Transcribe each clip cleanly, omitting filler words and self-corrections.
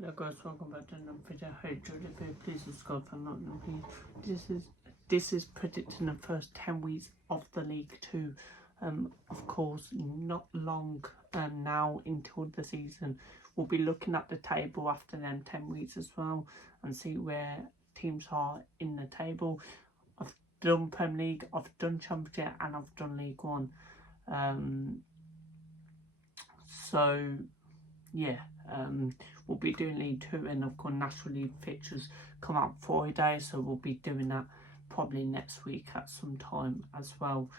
Hello guys, welcome back to another video. Hey Jordan, please subscribe for not new. This is predicting the first 10 weeks of the League 2. Of course, not long now until the season. We'll be looking at the table after them 10 weeks as well and see where teams are in the table. I've done Premier League, I've done Championship, and I've done League One. So yeah, we'll be doing League 2, and of course National League fixtures come out Friday, so we'll be doing that probably next week at some time as well.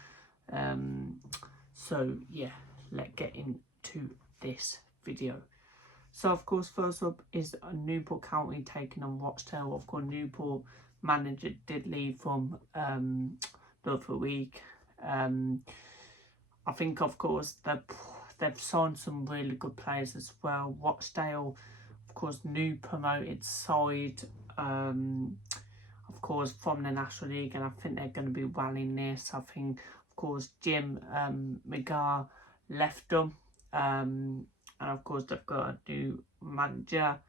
So yeah, let's get into this video. So of course, first up is Newport County taking on Rochdale. Of course, Newport manager did leave from the other week. I think of course they've signed some really good players as well. Rochdale, of course, new promoted side, of course, from the National League, and I think they're going to be well in this. I think, of course, Jim McGar left them, and of course they've got a new manager.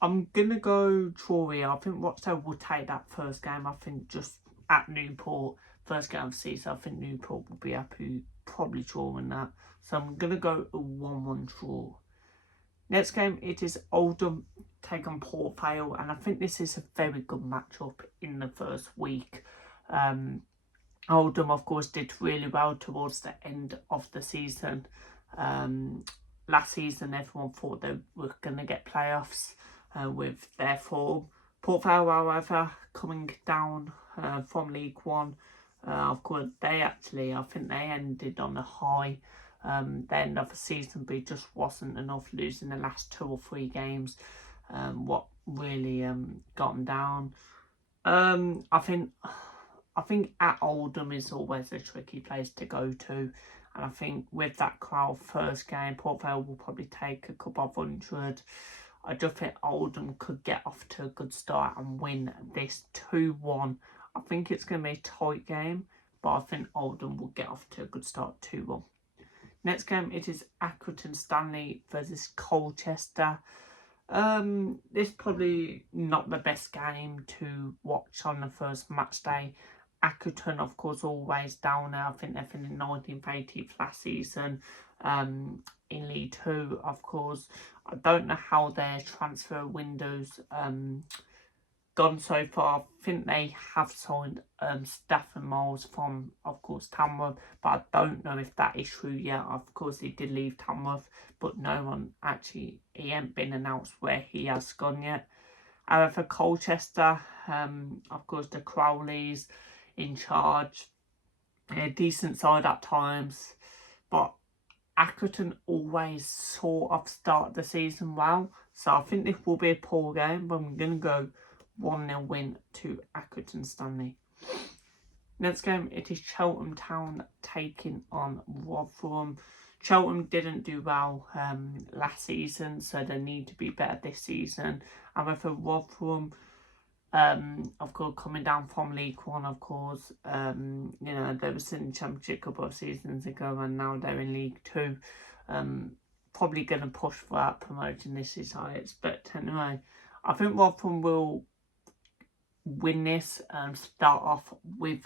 I'm going to go Troy. I think Rochdale will take that first game. I think just at Newport, first game of the season, I think Newport will be happy, probably drawing that. So I'm going to go a 1-1 draw. Next game, it is Oldham take on Port Vale, and I think this is a very good matchup in the first week. Oldham, of course, did really well towards the end of the season. Last season, everyone thought they were going to get playoffs with their form. Port Vale, however, coming down from League One. Of course, I think they ended on a high. The end of the season, but it just wasn't enough, losing the last 2 or 3 games. What really got them down. I think at Oldham is always a tricky place to go to, and I think with that crowd first game, Port Vale will probably take a couple of hundred. I just think Oldham could get off to a good start and win this 2-1. I think it's going to be a tight game, but I think Oldham will get off to a good start, 2-1. Next game, it is Accrington Stanley versus Colchester. This is probably not the best game to watch on the first match day. Accrington, of course, always down there. I think they're finished 19th, 18th last season. In League 2, of course. I don't know how their transfer windows gone so far. I think they have signed Stafford Miles from, of course, Tamworth, but I don't know if that is true yet. Of course, he did leave Tamworth, but no one actually, he ain't been announced where he has gone yet. However, Colchester, of course, the Crowleys in charge, a decent side at times, but Accrington always sort of start the season well, so I think this will be a poor game, but I'm going to go 1-0 win to Accrington Stanley. Next game, it is Cheltenham Town taking on Rotherham. Cheltenham didn't do well last season, so they need to be better this season. However, Rotherham, of course, coming down from League One, of course, you know, they were in the Championship a couple of seasons ago, and now they're in League 2. Probably going to push for that promotion, this is how I expect anyway. I think Rotherham will win this and start off with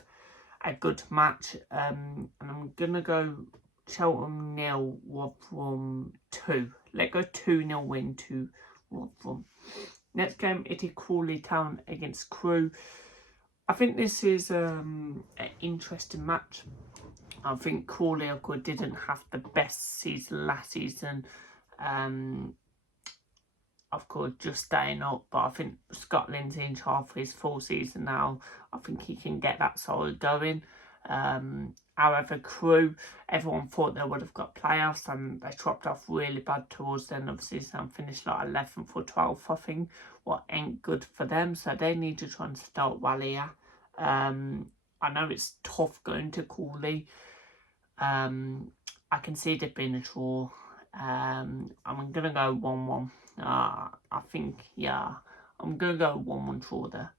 a good match, and I'm gonna go Cheltenham 0, Rotherham 2. Let's go 2-0 win to Rotherham. Next game, it is Crawley Town against Crewe. I think this is an interesting match. I think Crawley, of course, didn't have the best season last season. Of course, just staying up, but I think Scotland's in charge for his full season now. I think he can get that solid going. However, Crewe, everyone thought they would have got playoffs, and they dropped off really bad towards the end of the season and finished like 11th or 12th, I think. What ain't good for them, so they need to try and start well here. I know it's tough going to Crawley. I can see it being a draw. I'm going to go 1-1. I think, yeah, I'm going to go 1-1 draw there.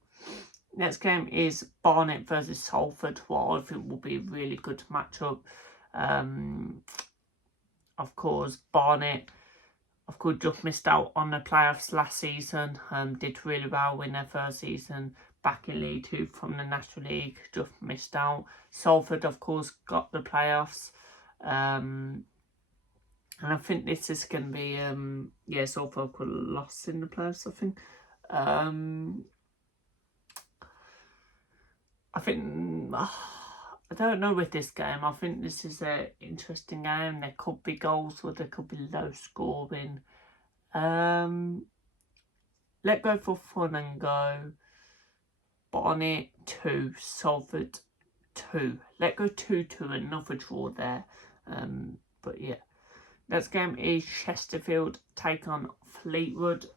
Next game is Barnet versus Salford, what I think will be a really good matchup. Of course, Barnet of course, just missed out on the playoffs last season. Did really well in their first season back in League Two from the National League. Just missed out. Salford, of course, got the playoffs. And I think this is going to be, Salford could have lost in the playoffs, I think. I don't know with this game. I think this is an interesting game. There could be goals or there could be low scoring. Let go for fun and go. Bonnet 2, Salford 2. Let go 2-2, another draw there. But yeah. Next game is Chesterfield take on Fleetwood.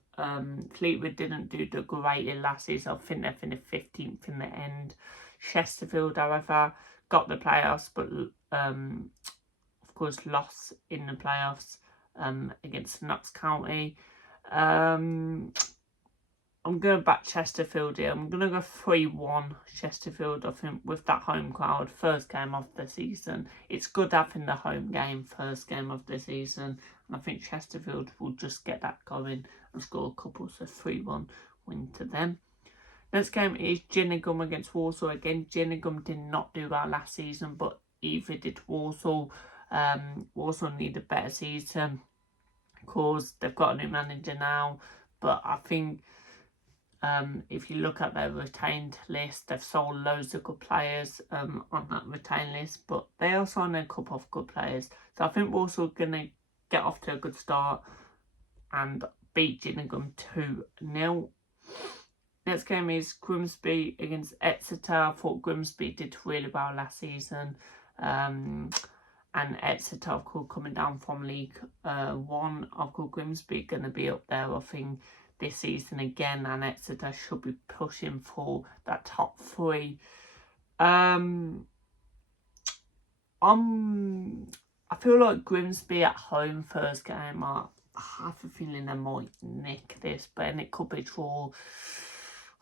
Fleetwood didn't do the great in last season. I think they finished 15th in the end. Chesterfield, however, got the playoffs, but of course lost in the playoffs against Notts County. I'm going to back Chesterfield here. I'm going to go 3-1 Chesterfield, I think, with that home crowd. First game of the season. It's good having the home game, first game of the season. And I think Chesterfield will just get that going and score a couple. So 3-1 win to them. Next game is Gillingham against Walsall. Again, Gillingham did not do well last season, but either did Walsall. Walsall need a better season. Of course, they've got a new manager now. But I think if you look at their retained list, they've sold loads of good players on that retained list, but they are signing a couple of good players. So I think Walsall are going to get off to a good start and beat Gillingham 2-0. Next game is Grimsby against Exeter. I thought Grimsby did really well last season. And Exeter, of course, coming down from League 1. Of course, Grimsby going to be up there, I think, this season again, and Exeter should be pushing for that top 3. I feel like Grimsby at home first game. I have a feeling they might nick this, but then it could be draw.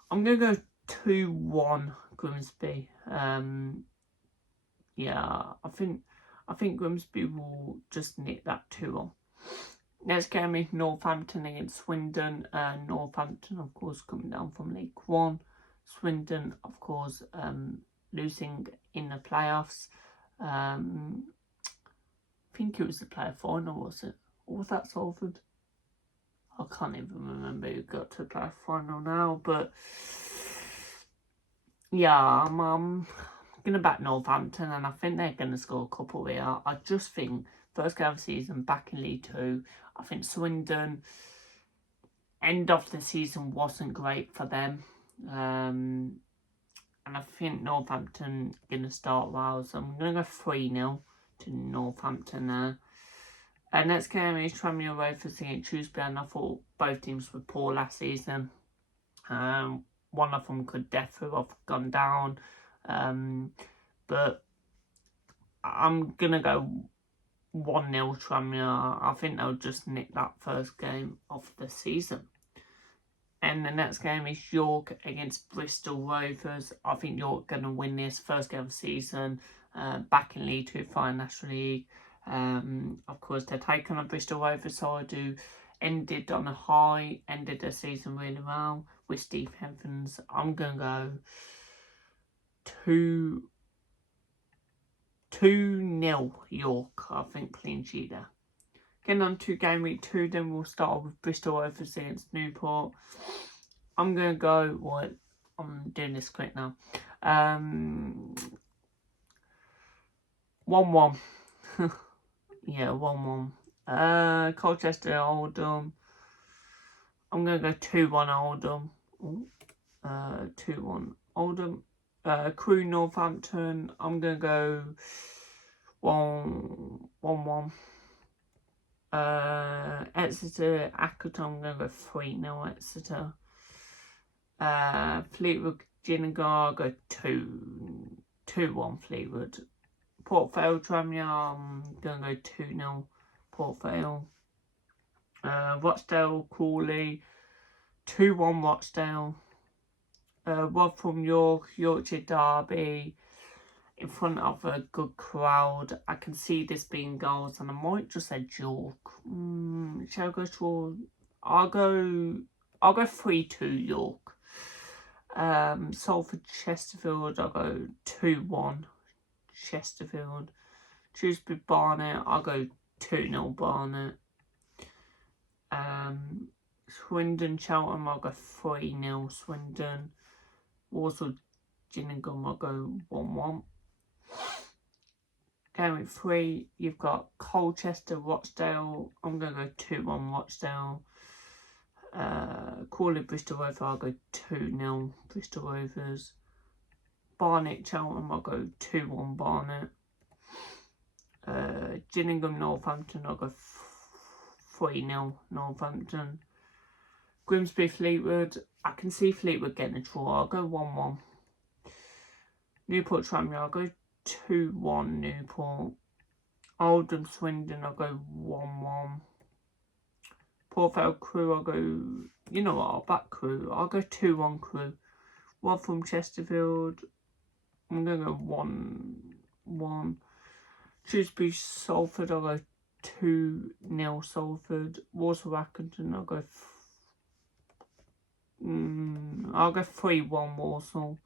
I'm gonna go 2-1 Grimsby. Yeah, I think Grimsby will just nick that 2-1. Next game is Northampton against Swindon. Northampton, of course, coming down from League 1. Swindon, of course, losing in the playoffs. I think it was the playoff final, was it? Or was that Salford? I can't even remember who got to the playoff final now. But yeah, I'm going to back Northampton, and I think they're going to score a couple here. I just think first game of the season back in League 2. I think Swindon, end of the season wasn't great for them. And I think Northampton going to start well. So I'm going to go 3-0 to Northampton there. And next game is Tranmere Rovers against Shrewsbury. And I thought both teams were poor last season. One of them could definitely have gone down. But I'm going to go 1-0 Tranmere. I think they'll just nick that first game of the season. And the next game is York against Bristol Rovers. I think York going to win this first game of the season. Back in League 2 for National League. Of course, they're taking on Bristol Rovers side who ended on a high, ended the season really well with Steve Evans. I'm going to go 2-0 York. I think clean sheet there. Getting on to game week 2, then we'll start with Bristol Rovers against Newport. I'm going to go, well, I'm doing this quick now. 1-1. Yeah, 1-1. Colchester Oldham. I'm going to go 2-1 Oldham. 2-1 Oldham. Crewe Northampton. I'm going to go 1-1. Exeter Accrington. I'm going to go 3-0 Exeter. Fleetwood Gillingham. I'll go 2-1 Fleetwood. Port Vale Tranmere. I'm going to go 2-0 Port Vale. Rochdale Crawley. 2-1 Rochdale. Rotherham York, Yorkshire Derby. in front of a good crowd. I can see this being goals, and I might just say York. Shall I go draw? I'll go 3-2 York. Salford Chesterfield, I'll go 2-1 Chesterfield. Shrewsbury Barnet, I'll go 2-0 Barnet. Swindon Cheltenham, I'll go 3-0 Swindon. Walsall Gillingham, I'll go 1-1. Game week 3, you've got Colchester Rochdale, I'm going to go 2-1 Rochdale. Crawley Bristol Rovers, I'll go 2-0 Bristol Rovers. Barnet Cheltenham, I'll go 2-1 Barnet. Gillingham Northampton, I'll go 3-0 Northampton. Grimsby Fleetwood, I can see Fleetwood getting a draw, I'll go 1-1. Newport Tranmere, I'll go 2-1 Newport. Oldham Swindon, I'll go 1-1. Port Vale Crew, I'll go, you know what, I'll back Crew. I'll go 2-1 Crew. Rotherham Chesterfield, I'm going to go 1-1. Shrewsbury Salford, I'll go 2-0 Salford. Walsall Accrington, I'll go 3-1 Walsall.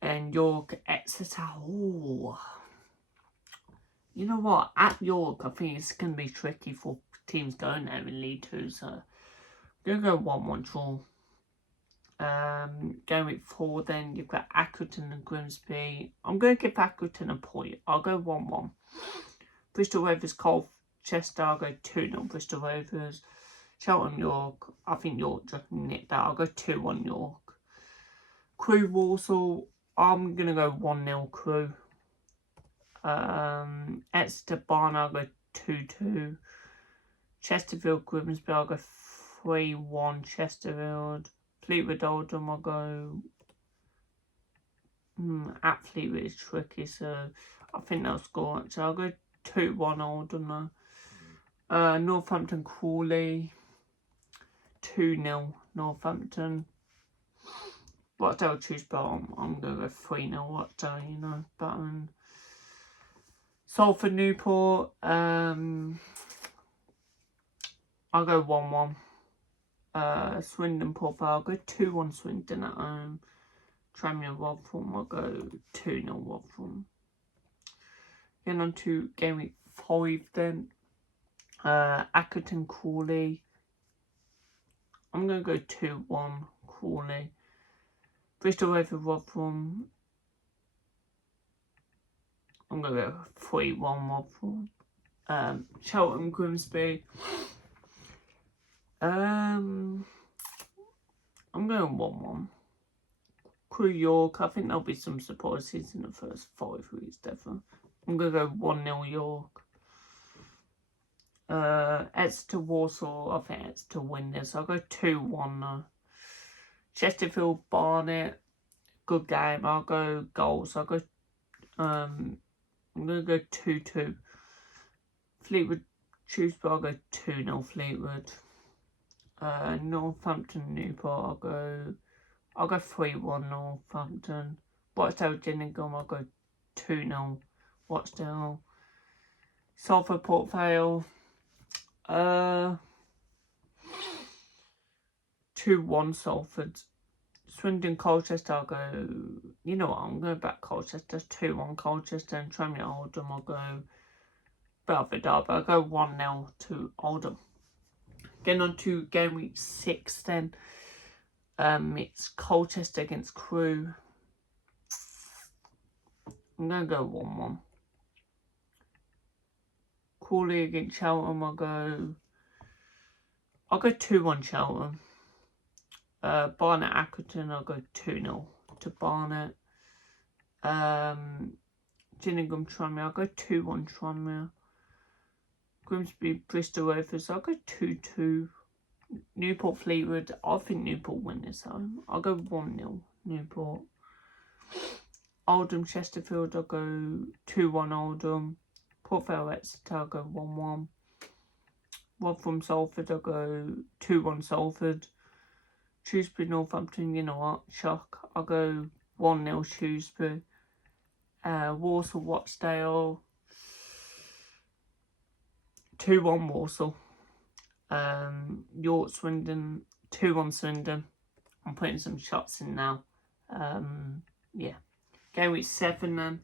And York Exeter, ooh. You know what, at York, I think it's going to be tricky for teams going there in League 2, so I'm going to go 1-1 draw. Going week 4, then you've got Accrington and Grimsby. I'm going to give Accrington a point. I'll go 1-1. Bristol Rovers Colchester, I'll go 2-0 Bristol Rovers. Cheltenham York, I think York just nicked that. I'll go 2-1 York. Crewe Walsall, I'm going to go 1-0 Crewe. Exeter Barnet, I'll go 2-2. Chesterfield Grimsby, I'll go 3-1 Chesterfield. Fleetwood Oldham, I'll go... at Fleetwood is tricky, so I think they'll score. So I'll go 2-1 Oldham. Northampton Crawley, 2-0 Northampton. Rochdale Shrewsbury, I'm going to go 3-0 Rochdale, you know. But Salford Newport, I'll go 1-1. Swindon Port Vale, I'll go 2-1 Swindon at home. Tranmere Rotherham, I'll go 2-0 Rotherham. Getting on to game week 5 then. Accrington Crawley, I'm going to go 2-1 Crawley. Bristol Rovers Rotherham, I'm going to go 3-1 Rotherham. Cheltenham Grimsby, I'm going 1-1. Crewe York, I think there'll be some surprises in the first 5 weeks, definitely. I'm going to go 1-0 York. Exeter Walsall, I think Exeter win this. I'll go 2-1 though. Chesterfield Barnet, good game. I'll go goals. I'll go, I'm going to go 2-2. Fleetwood Shrewsbury, I'll go 2-0 Fleetwood. Northampton Newport, I'll go 3-1 Northampton. Rochdale Gillingham, I'll go 2-0 Rochdale. Salford Port Vale, 2-1 Salford. Swindon Colchester, I'll go, you know what, I'm going back Colchester, 2-1 Colchester. And Tranmere Oldham, I'll go Belford Derby, I'll go 1-0 to Oldham. Getting on to game week 6 then. It's Colchester against Crewe. I'm going to go 1-1. Crawley against Cheltenham, I'll go 2-1 Cheltenham. Barnet Accrington, I'll go 2-0 to Barnet. Gillingham Tranmere, I'll go 2-1 Tranmere. Grimsby Bristol Rovers, I'll go 2-2. Newport Fleetwood, I think Newport win this home. I'll go 1-0 Newport. Oldham Chesterfield, I'll go 2-1 Oldham. Port Vale Exeter, I'll go 1-1. Rotherham Salford, I'll go 2-1 Salford. Shrewsbury Northampton, you know what, shock. I'll go 1-0 Shrewsbury. Walsall Rochdale 2-1 Walsall. York Swindon 2-1 Swindon. I'm putting some shots in now. Yeah. Game week 7 then.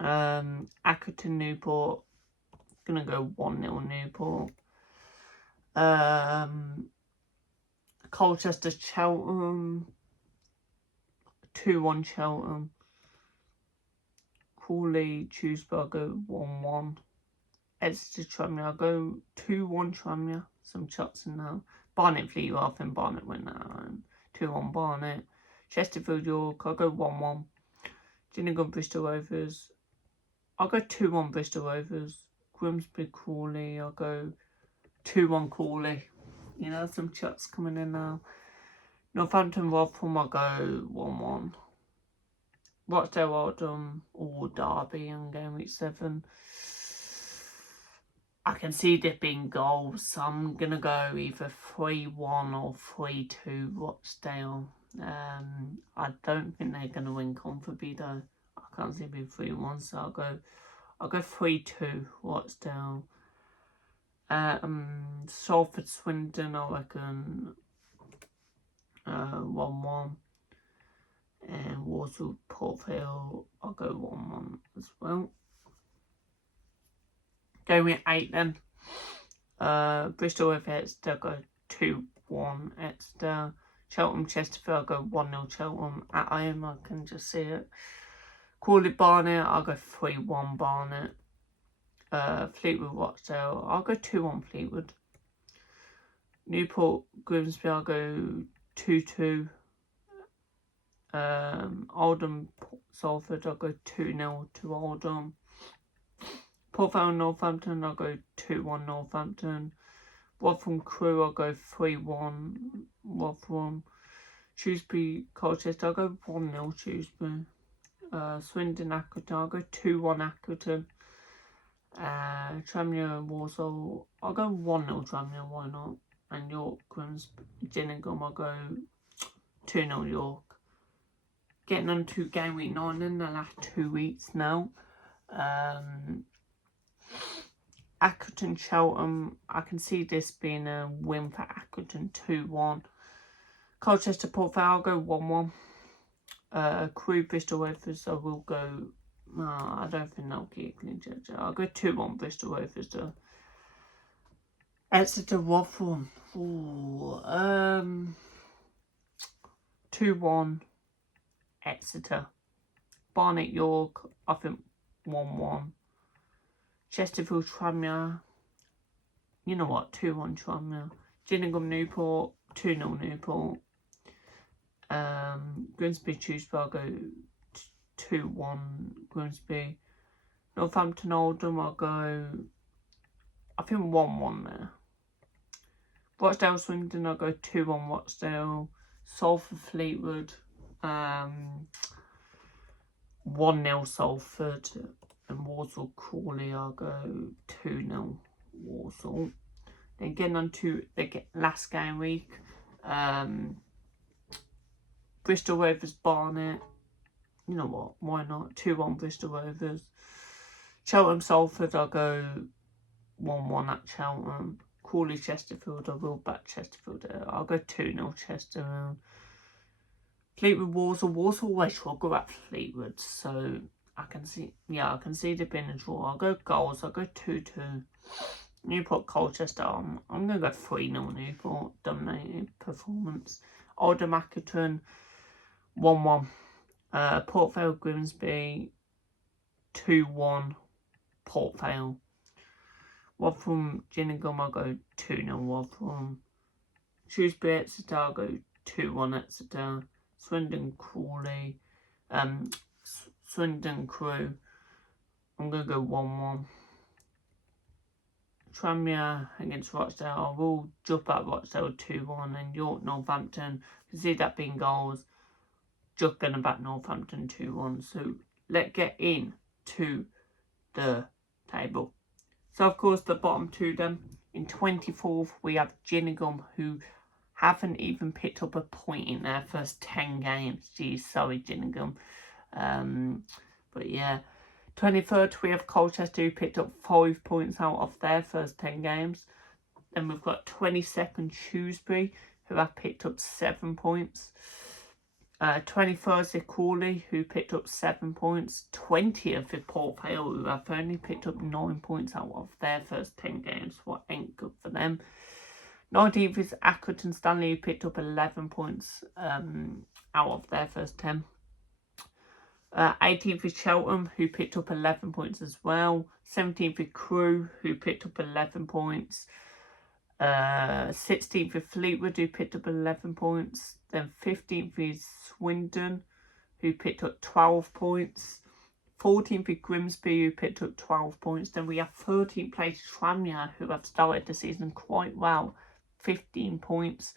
Accrington Newport. Gonna go 1-0 Newport. Colchester Cheltenham 2-1 Cheltenham. Crawley Tuesday I'll go 1-1. Exeter Tranmere I'll go 2-1 Tranmere. Some shots in now. Barnet Fleetwood, I think Barnet win that. 2-1 Barnet. Chesterfield York I'll go 1-1. Gillingham Bristol Rovers I'll go 2-1 Bristol Rovers. Grimsby Crawley I'll go 2-1 Crawley. You know, some shots coming in now. Northampton Rotherham I'll go 1-1. Rochdale Oldham or Derby in game week 7. I can see there being goals, so I'm gonna go either 3-1 or 3-2 Rochdale. I don't think they're gonna win comfortably though. I can't see it being 3-1, so I'll go 3-2 Rochdale. Salford Swindon I reckon 1-1. And Walsall Port Vale I'll go 1-1 as well. Going with 8 then. Bristol with Exeter go 2-1 Exeter. Cheltenham Chesterfield I'll go 1-0 Cheltenham. At home I can just see it. Crawley Barnet I'll go 3-1 Barnet. Fleetwood Rochdale I'll go 2-1 Fleetwood. Newport Grimsby I'll go 2-2. Oldham Salford I'll go 2-0 to Oldham. Port Vale Northampton I'll go 2-1 Northampton. Rotherham Crewe I'll go 3-1 Rotherham. Shrewsbury Colchester I'll go 1-0 Shrewsbury. Swindon Accrington I'll go 2-1 Accrington. Tranmere and Walsall I'll go 1-0 Tranmere, why not? And York Grimsby Gillingham I'll go 2-0 York. Getting on to game week 9 in the last 2 weeks now. Accrington Cheltenham, I can see this being a win for Accrington 2-1. Colchester Port Vale, I'll go 1-1. Crewe Bristol Rovers, I will go. I don't think they'll keep clean judge. I'll go 2-1 Bristol Rovers though. Exeter Rotherham. 2-1 Exeter. Barnet York, I think 1-1. Chesterfield Tranmere, you know what, 2-1 Tranmere. Gillingham Newport, 2-0 Newport. Grimsby Tuesday I'll go 2-1 Grimsby. Northampton Oldham I'll go, I think 1-1 there. Rochdale Swindon I'll go 2-1 Rochdale. Salford Fleetwood 1-0 Salford. And Walsall Crawley I'll go 2-0 Walsall. Then getting on to the last game week. Bristol Rovers Barnet. You know what, why not? 2-1 Bristol Rovers. Cheltenham Salford I'll go 1-1 at Cheltenham. Crawley Chesterfield, I will back Chesterfield there. I'll go 2-0 Chesterfield. Fleetwood Walsall always struggle at Fleetwood, so I can see there being a draw. I'll go goals, I'll go 2-2. Newport Colchester, I'm going to go 3-0 Newport, dominating performance. Oldham Accrington, 1-1. Port Vale Grimsby, 2-1 Port Vale. Rotherham Gillingham, I'll go 2-0 Rotherham. Shrewsbury Exeter, I'll go 2-1 Exeter. Swindon Crawley, Swindon Crewe, I'm going to go 1-1. Tranmere against Rochdale, I will jump at Rochdale 2-1. And York Northampton, you see that being goals, just going to back Northampton 2-1. So let's get in to the table. So of course the bottom two then. In 24th we have Gillingham, who haven't even picked up a point in their first 10 games. Geez, sorry Gillingham. But yeah, 23rd we have Colchester, who picked up 5 points out of their first 10 games. Then we've got 22nd Shrewsbury, who have picked up 7 points. 21st is Crawley, who picked up 7 points. 20th is Port Vale, who have only picked up 9 points out of their first 10 games. What ain't good for them. 19th is Accrington Stanley, who picked up 11 points out of their first 10. 18th is Cheltenham, who picked up 11 points as well. 17th is Crewe, who picked up 11 points. 16th is Fleetwood, who picked up 11 points. Then 15th is Swindon, who picked up 12 points. 14th is Grimsby, who picked up 12 points. Then we have 13th place Tranmere, who have started the season quite well. 15 points,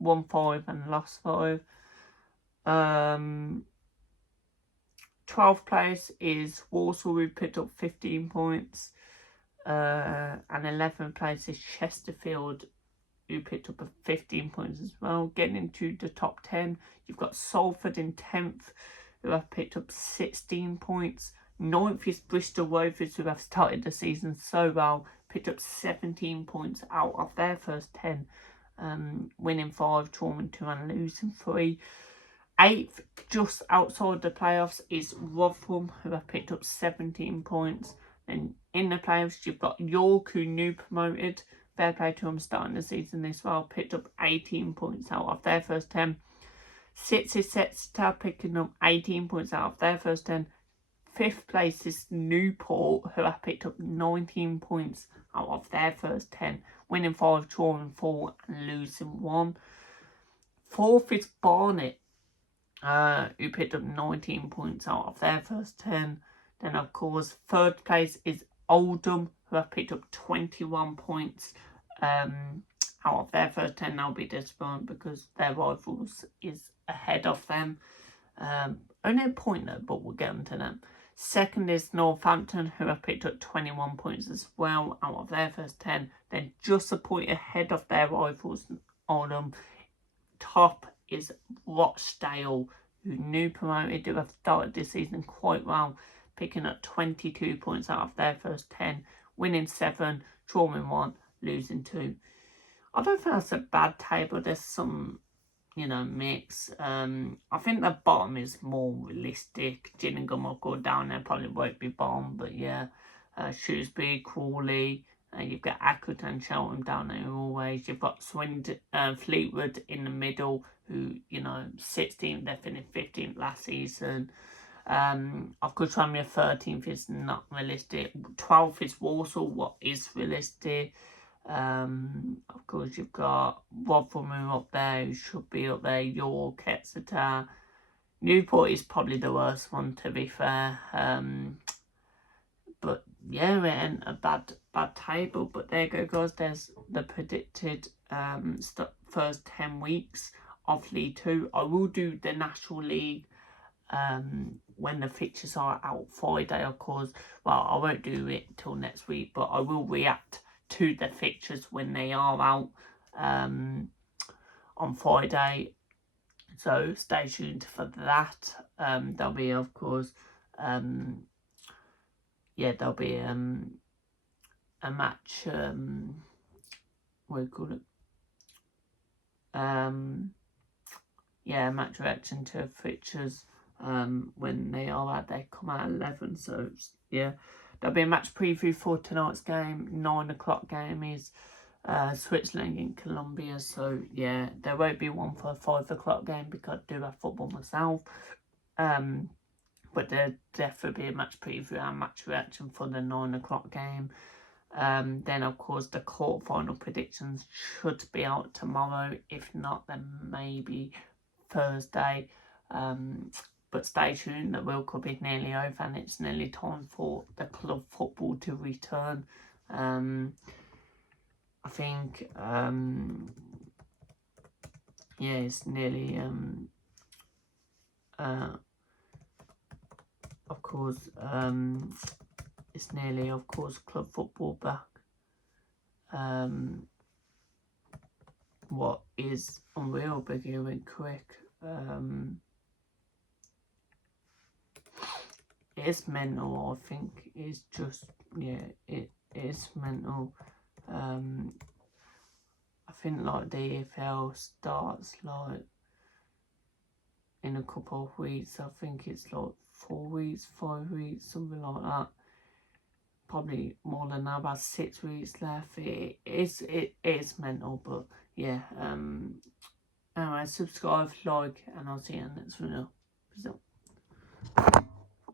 won 5 and lost 5. 12th place is Walsall, who picked up 15 points. And 11th place is Chesterfield, who picked up 15 points as well. Getting into the top 10, you've got Salford in 10th, who have picked up 16 points. 9th is Bristol Rovers, who have started the season so well, picked up 17 points out of their first 10, winning 5, drawing 2 and losing 3. 8th, just outside the playoffs, is Rotherham, who have picked up 17 points. And in the playoffs, you've got York, who new promoted. Fair play to them starting the season this well, picked up 18 points out of their first 10. 6th is Exeter, picking up 18 points out of their first 10. 5th place is Newport, who have picked up 19 points out of their first 10, winning 5, drawing 4 and losing 1. 4th is Barnet, who picked up 19 points out of their first 10. Then, of course, 3rd place is Oldham, who have picked up 21 points out of their first 10. They'll be disappointed because their rivals is ahead of them. Only a point though, but we'll get into them. 2nd is Northampton, who have picked up 21 points as well out of their first 10. Then just a point ahead of their rivals, Oldham. Top is Rochdale, who new promoted, who have started this season quite well, picking up 22 points out of their first 10, winning 7, drawing 1, losing 2. I don't think that's a bad table. There's some, mix. I think the bottom is more realistic. Gillingham will go down there, probably won't be bottom, but yeah. Shrewsbury, Crawley, you've got Accrington, Cheltenham down there always. You've got Fleetwood in the middle, who, 16th, they finished 15th last season. Of course, Tranmere 13th is not realistic. 12th is Walsall, what is realistic. Of course, you've got Rotherham up there, who should be up there. York, Exeter. Newport is probably the worst one, to be fair. But yeah, it ain't a bad table. But there you go, guys. There's the predicted first 10 weeks of League 2. I will do the National League when the fixtures are out Friday, of course. Well, I won't do it till next week, but I will react to the fixtures when they are out on Friday. So stay tuned for that. There'll be, of course, there'll be a match. What do you call it? Match reaction to fixtures. When they are out, they come out at 11. So yeah, there'll be a match preview for tonight's game. 9 o'clock game is Switzerland in Colombia. So yeah, there won't be one for a 5 o'clock game because I do have football myself. But there'll definitely be a match preview and match reaction for the 9 o'clock game. Then of course the quarterfinal predictions should be out tomorrow. If not, then maybe Thursday. But stay tuned, the World Cup is nearly over and it's nearly time for the club football to return. I think, it's nearly, of course, it's nearly, of course, club football back. What is unreal, big went quick. it's mental. I think it's just, yeah, it is mental. I think like the EFL starts like in a couple of weeks. I think it's like 4 weeks, 5 weeks, something like that. Probably more than that, about 6 weeks left. It's mental, but yeah. Anyway, subscribe, like, and I'll see you in the next video. Peace out.